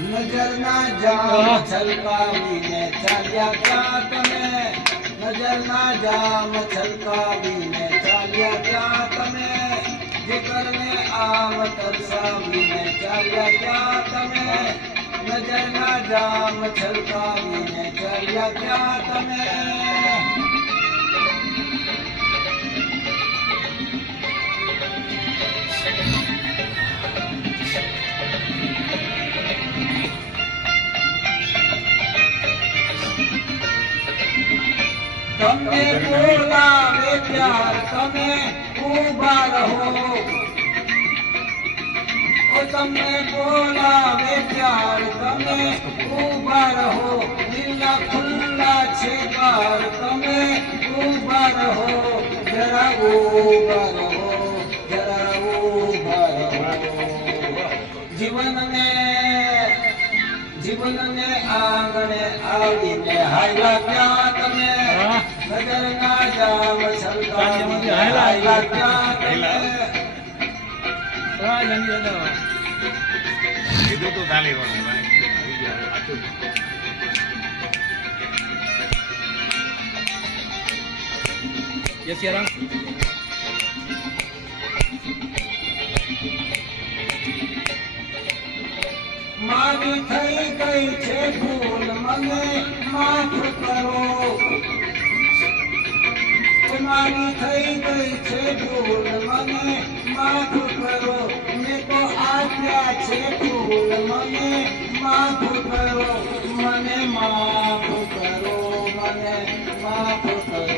નજર ના જામ છલકાવીને ચાલ્યા ક્યાં તમે? નજર ના જામ છલકાવીને ચાલ્યા ક્યાં તમે? જીગરને આમ તરસાવીને ચાલ્યા ક્યાં તમે? નજર ના જામ છલકાવીને ચાલ્યા ક્યાં તમે? તમને બોલાવે પ્યાર તમે ઊભા રહો. ઓ તમને બોલાવે પ્યાર તમે ઊભા રહો. દિલના ખુલ્લા છે દ્વાર તમે ઊભા રહો. જરા ઊભા રહો, જરા ઊભા રહો. જીવનને આંગણે આવીને હાયલા ક્યાં તમે? નજર ના જામ છલકાવીને હાયલા ક્યાં તમે? કીધું તો ચાલે ભાઈ. જય શ્રી રામ. મારી થઈ ગઈ છે ભૂલ મને માફ કરો. મારી થઈ ગઈ છે ભૂલ મને માફ કરો. મેં તો આપ્યા છે ભૂલ મને માફ કરો. મને માફ કરો, મને માફ કરો.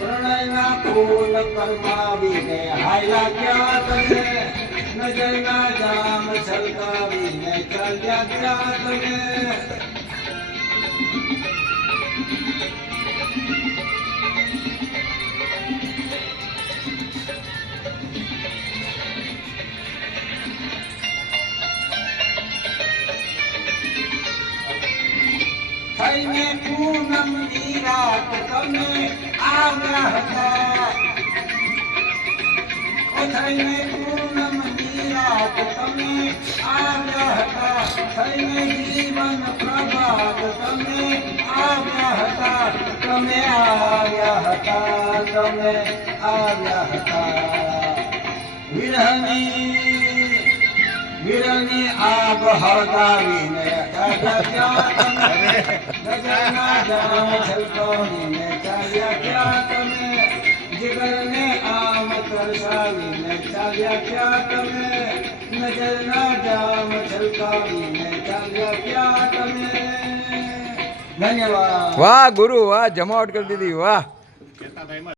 પ્રણયના ફૂલ કરમાવીને હાયલા ક્યાં તમે? નજર ના જામ છલકાવીને ચાલ્યા ક્યાં તમે? થઈને પૂનમની રાત તમે આવ્યા હતા. થઈને પૂનમની રાત તમે આવ્યા હતા. થઈને જીવન પ્રભાત તમે આવ્યા હતા. તમે આવ્યા હતા, તમે આવ્યા હતા. વિરહની આગ હળગાવીને ચાલ્યા ક્યાં તમે? નજર ના જામ છલકાવીને ચાલ્યા ક્યાં તમે? જીગરને આમ તરસાવીને ચાલ્યા ક્યાં તમે? નજર ના જામ છલકાવીને ચાલ્યા ક્યાં તમે? ધન્યવાદ. વાહ ગુરુ વાહ, જમાવટ કરી દીધી વાહ.